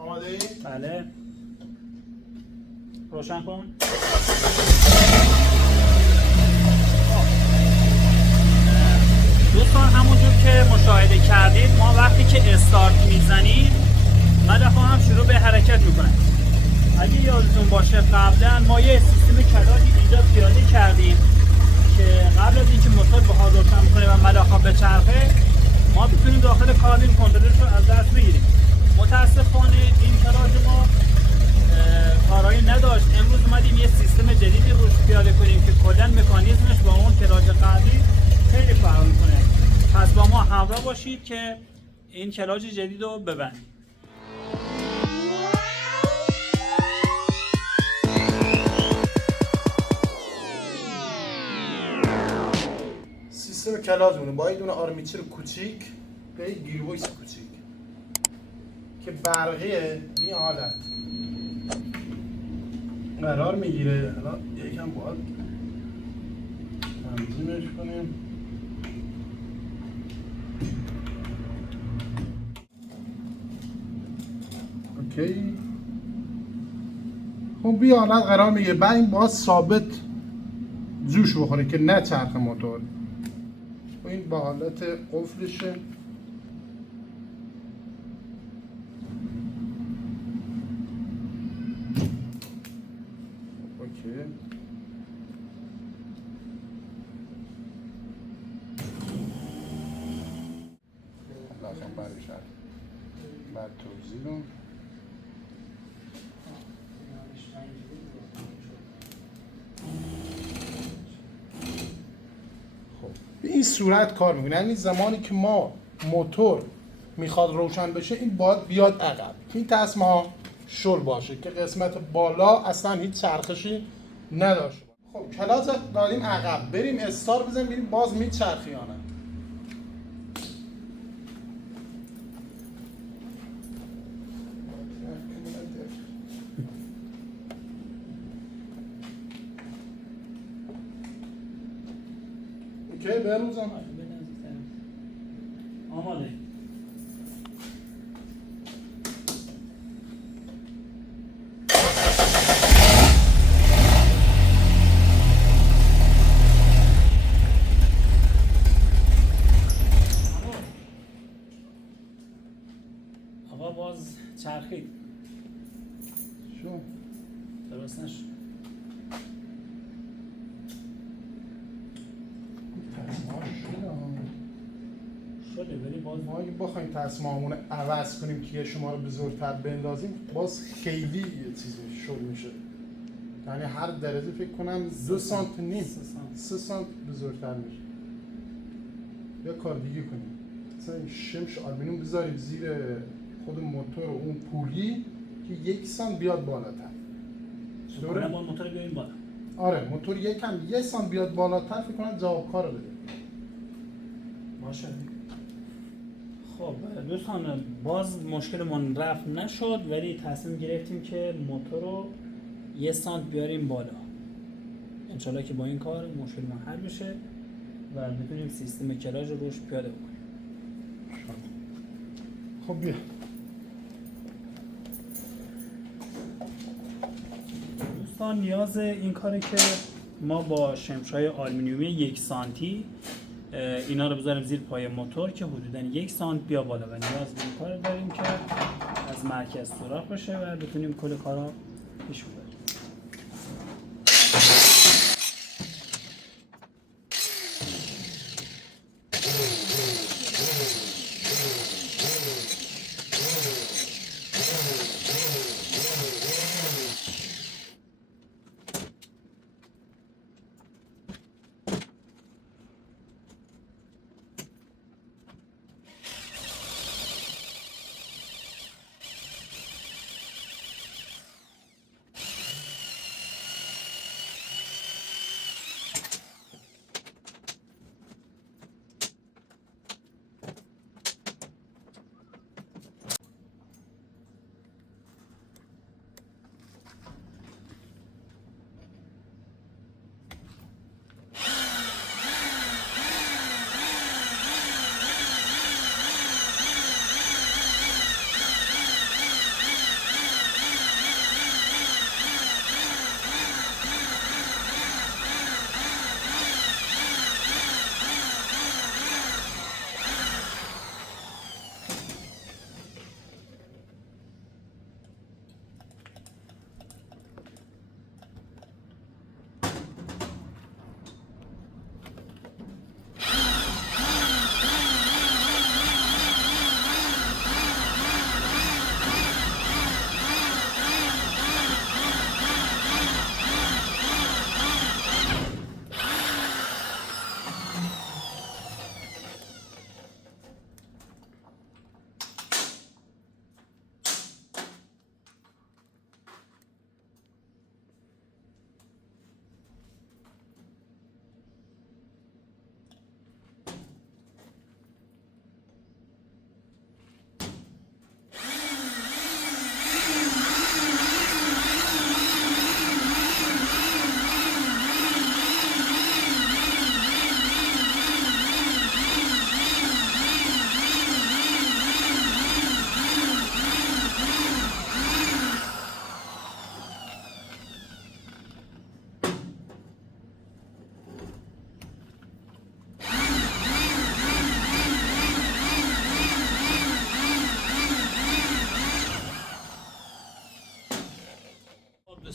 آماده ای؟ بله. روشن کن. دوستان همونجور که مشاهده کردید ما وقتی که استارت میزنیم مدفع هم شروع به حرکت میکنه. اگه یادتون باشه قبلا ما یه سیستم کلاجی اینجا پیاده کردیم که قبل از اینکه موتور بخواد روشن کنه و مدفع بچرخه ما بتونیم داخل کابین کنترلش رو از دست بگیریم. متاسفانه این کلاج ما کارایی نداشت. امروز اومدیم یه سیستم جدیدی روش پیاده کنیم که کلا مکانیزمش با اون کلاج قبلی خیلی فرق میکنه. پس با ما همراه باشید که این کلاج جدید رو ببندیم. سیستم کلاجمونه با یه دونه آرمیچر کوچیک به یه گیروبکس کوچیک که برقیه به این حالت قرار میگیره. الان یکم باید تنظیمش کنیم. اوکی. خب به حالت قرار میگیره. بعد این باید ثابت جوش بخوره که نه چرخ موتور. این با حالت قفلشه. اوکی. لازم برشد بعد توضیح رو به این صورت کار میکنه. یعنی زمانی که ما موتور میخواد روشن بشه این باید بیاد عقب، این تسمه ها شل باشه که قسمت بالا اصلا هیچ چرخشی نداشته. خب کلاج داریم عقب، بریم استار بزنیم ببینیم باز میچرخه یا نه. اوکی بروزم. آماده. آقا باز چرخید. شو درست نشد. شده ولی باز ما اگه بخوایم تصمیممون عوض کنیم که شما رو بزرگتر بندازیم باز خیلی یه چیزی شل میشه. یعنی هر درجه فکر کنم 2 سانت نیم 3 سانت بزرگتر میشه. یا کار دیگه کنیم مثلا شمش آلومینیوم بذاریم زیر خود موتور و اون پولی که 1 سانت بیاد بالاتر. دوره ما موتور بیاریم بالا. آره موتور یکم 1 سانت بیاد بالاتر فکر کنم جواب کار رو بده. باشه. خب دوستان باز مشکلمون رفت نشد ولی تصمیم گرفتیم که موتور رو 1 سانت بیاریم بالا. انشالله که با این کار مشکلمون حل بشه و بتونیم سیستم کلاج رو روش پیاده بکنیم. خب بیا. دوستان نیاز این کاره که ما با شمشای آلومینیومی 1 سانتی اینا رو بذاریم زیر پای موتور که حدوداً 1 سانت بیا بالا و نیاز به این کار داریم که از مرکز سوراخ بشه و بتونیم کل کارا پیش ببریم.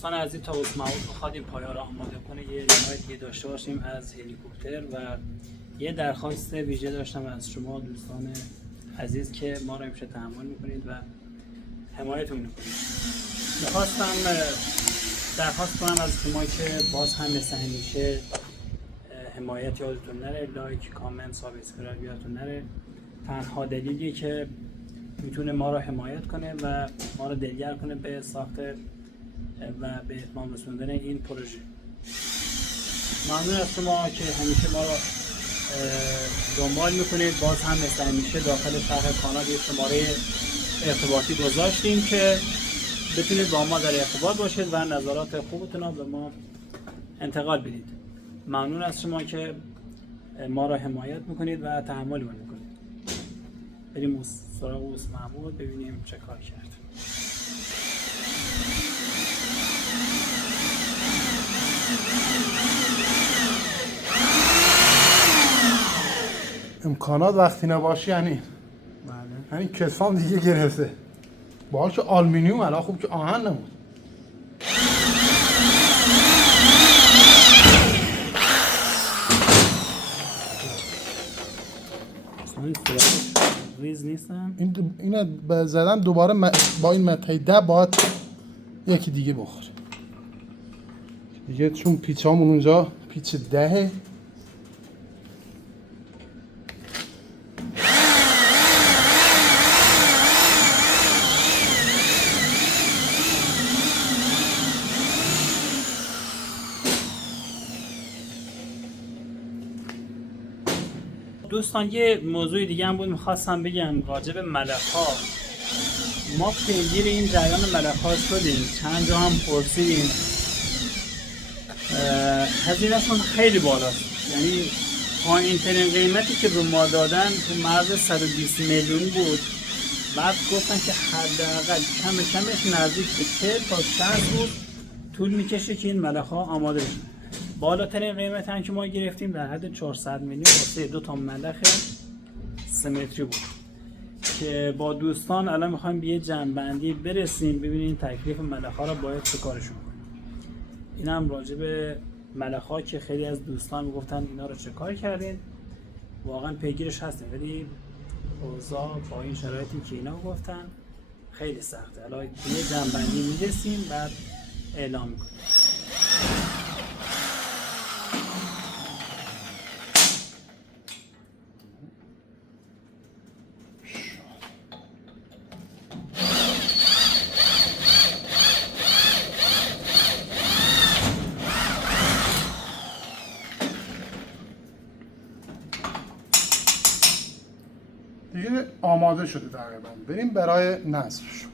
دوستان عزیز تا اسماعیل بخوادیم پایا را آماده کنه یه حمایت دیگه داشته باشیم از هلیکوپتر و یه درخواست ویژه داشتم از شما دوستان عزیز که ما را همیشه تحمل میکنید و حمایتمون میکنید. میخواستم درخواست کنم از شما که باز هم مثل همیشه حمایت یادتون نره، لایک، کامنت، سابسکرایب یادتون نره. تنها دلیلی که میتونه ما را حمایت کنه و ما را دلگرم کنه به ساخت و به اتمام رسوندن این پروژه. ممنون از شما که همیشه ما را دنبال میکنید. باز هم مثل همیشه داخل شهر کانال یک شماره ارتباطی گذاشتیم که بتونید با ما در ارتباط باشید و نظرات خوبتون رو به ما انتقال بدید. ممنون از شما که ما را حمایت میکنید و تحمل میکنید. بریم سراغ محمود ببینیم چه کار کرد. امکانات وقتی نباشی یعنی کتفام دیگه گرفته. باهاش که آلومینیوم الان خوب که آهن نمود. ریز نیستن. اینو به زدن دوباره با این متیده باید یکی دیگه بخوره دیگه، چون پیچامون اونجا پیچ 10. دوستان یه موضوع دیگه هم بود میخواستم بگم راجع به ملخ‌ها. ما پیگیر این جریان ملخ‌ها شدیم، چند جا هم پرسیدیم. هزینه‌شون خیلی بالاست، یعنی پایین‌ترین قیمتی که به ما دادن تو مرز 120 میلیون بود. بعد گفتن که حداقل کمش نزدیک به 40 تا 60 روز طول میکشه که این ملخ‌ها آماده بشن. بالاترین قیمت هم که ما گرفتیم در حد 400 میلیون واسه 2 تا ملخ 3 متری بود که با دوستان الان میخوایم به یه جمع‌بندی برسیم ببینیم تکلیف ملخ‌ها رو باید چه کارشون کنیم. این هم راجع به ملخ‌ها که خیلی از دوستان میگفتن اینا رو چه کار کردین، واقعا پیگیرش هستیم ولی اوضاع با این شرایطی که اینا گفتن خیلی سخته. الان به یه جمع‌بندی میرسیم بعد اعلام میکنیم. دیگه آماده شده تقریبا، بریم برای نصبش.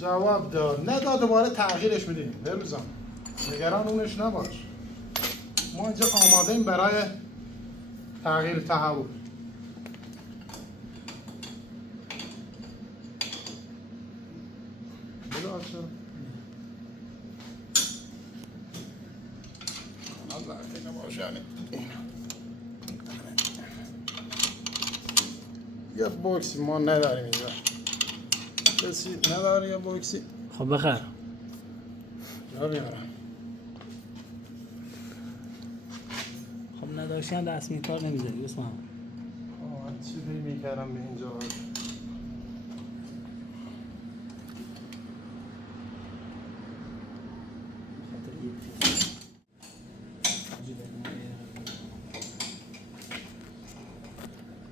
جواب داد نداد دوباره تغییرش میدیم. بروزم نگران اونش نباش، ما اینجا آماده ایم برای تغییر تحول. یه بوکسی ما نداریم اینجا، کسی نداره یه بوکسی؟ خب بخیر یا بیارم. خب نداشتی هم دست می کار نمیذاری اسمان. چی داری میکردم به اینجا؟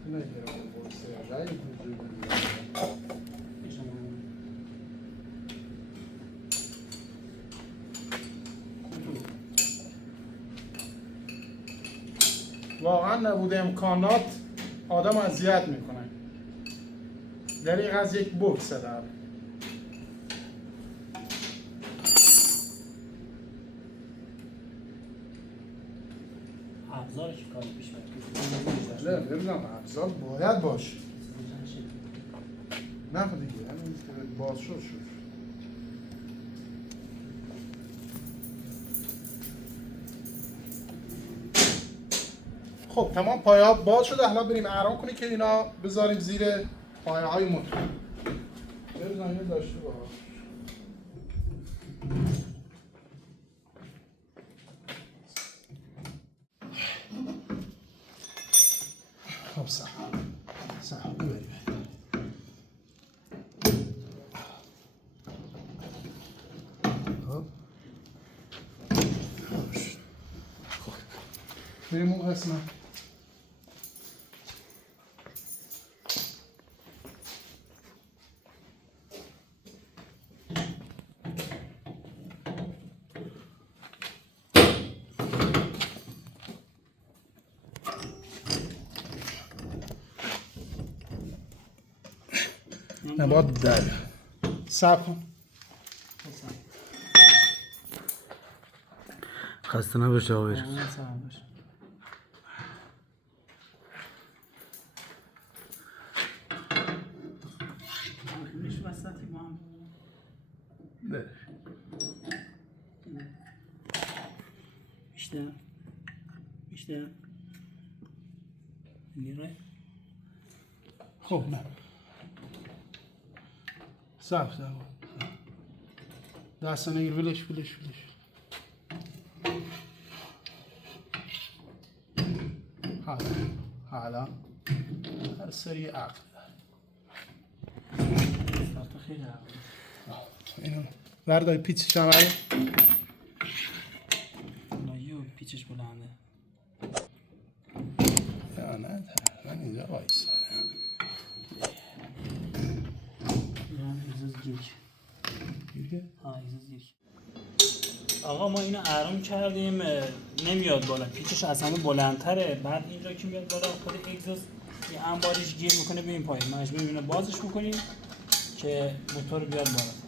نگیرم بورسه رای واقعا نبود امکانات آدم اذیت میکنه. دریغ از یک بورس در ابزار که کاری پیش بره. بله ببینم ابزار باید باشه. نه دیگه همین باز شد. خب تمام پایه ها باز شده. حالا بریم آرام کنیم که اینا بذاریم زیر پایه های موتور. بزنید داشته باش. خب صح ببریم. خب بریم اون قسمت. نباید در صف خسته نباشه آقای بیشتر نیره. خب نه صف دست نگیر. ولش حالا هر سری عقل خیلی اینو بردای پیچش هم هایی لایه پیچش بلنده یا نه من اینجا وایسا آقا ما اینو آرام کردیم نمیاد بالا، پیچش از همه بلندتره. بعد اینجا که میاد بالا خود اگزوز یه انباریش گیر میکنه به این پایین، مجبوریم اینو بازش میکنیم که موتور بیاد بالا.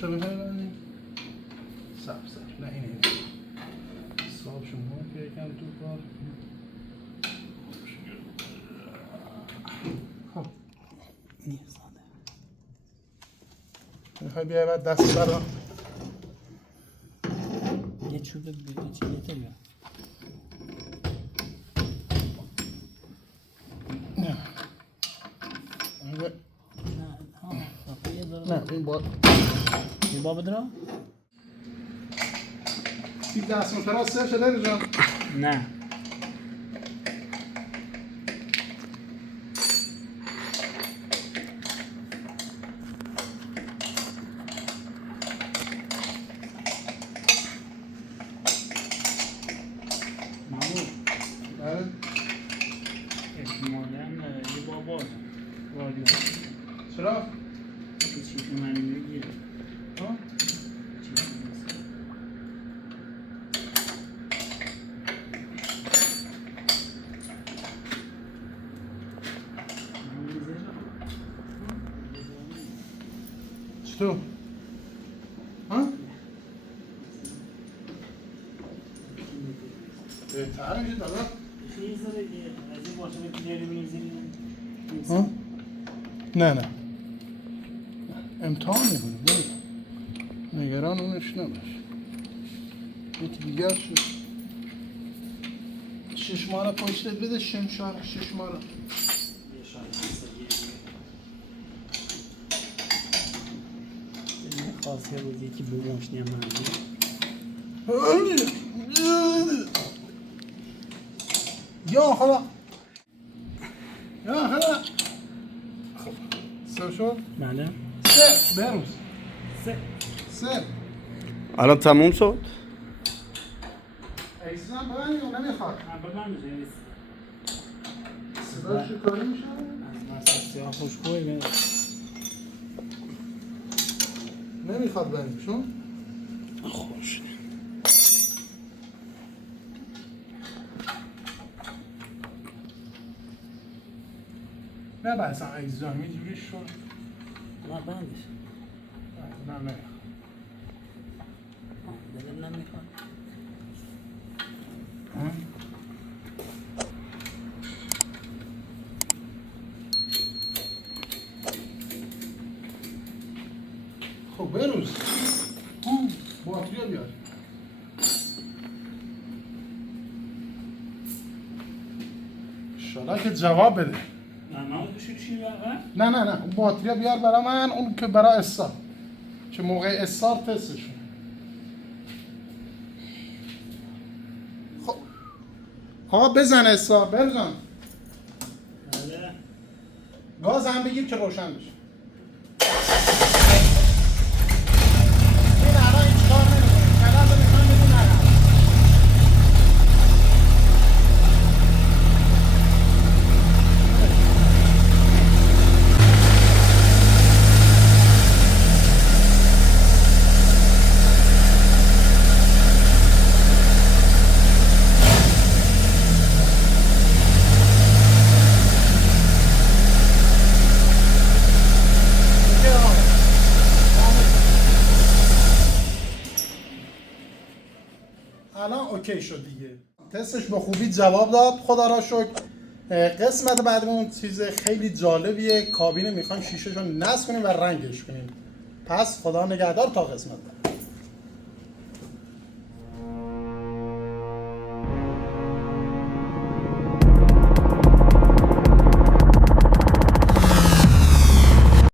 شو ببینیم صف نه اینه صاحب شما که یکم تو کار. خب نیه ساده میخوای بیای بعد دست برا یه چوب چیزی بیا. نه این با این با بدرا؟ این دست موتورها صرف شده نجام؟ نه محمود بله احتمالاً یه با باز رادیو چرا؟ چی که من میگیره ها؟ چطور؟ ها؟ بهتر میشه دادا؟ چیز داره که از این باشه بیاری بینیم ها؟ نه امتحان میکنیم نگران اونش نباش. یکی دیگر شد. ششماره پشت بده شمشاره ششماره. خاصیه بودی که به ماشنی هم یا خدا یا خدا خب سه شد؟ بله سه بروز سه الان تموم شد؟ عزیزم ببند یا نمیخواد؟ ببند صدا شکاری میشه؟ از سیاه خوشبوی نمیخواد بند چون؟ خوش نه بحثم عزیزم اینجوری شد نه بندش نه نه دلم نمیخواد خب بروز باتری رو بیار انشالله که جواب بده من بشه چی بقیه؟ نه نه نه اون باتری رو بیار برای من اون که برای استار که موقع استار تستشون خب ها بزن استار بزن بله گاز هم بگیر که روشن بشه الان اوکی شد دیگه تستش به خوبی جواب داد خدا را شکر قسمت بعدمون چیز خیلی جالبیه کابین میخوایم شیشه‌شو نصب کنیم و رنگش کنیم پس خدا نگهدار تا قسمت بعد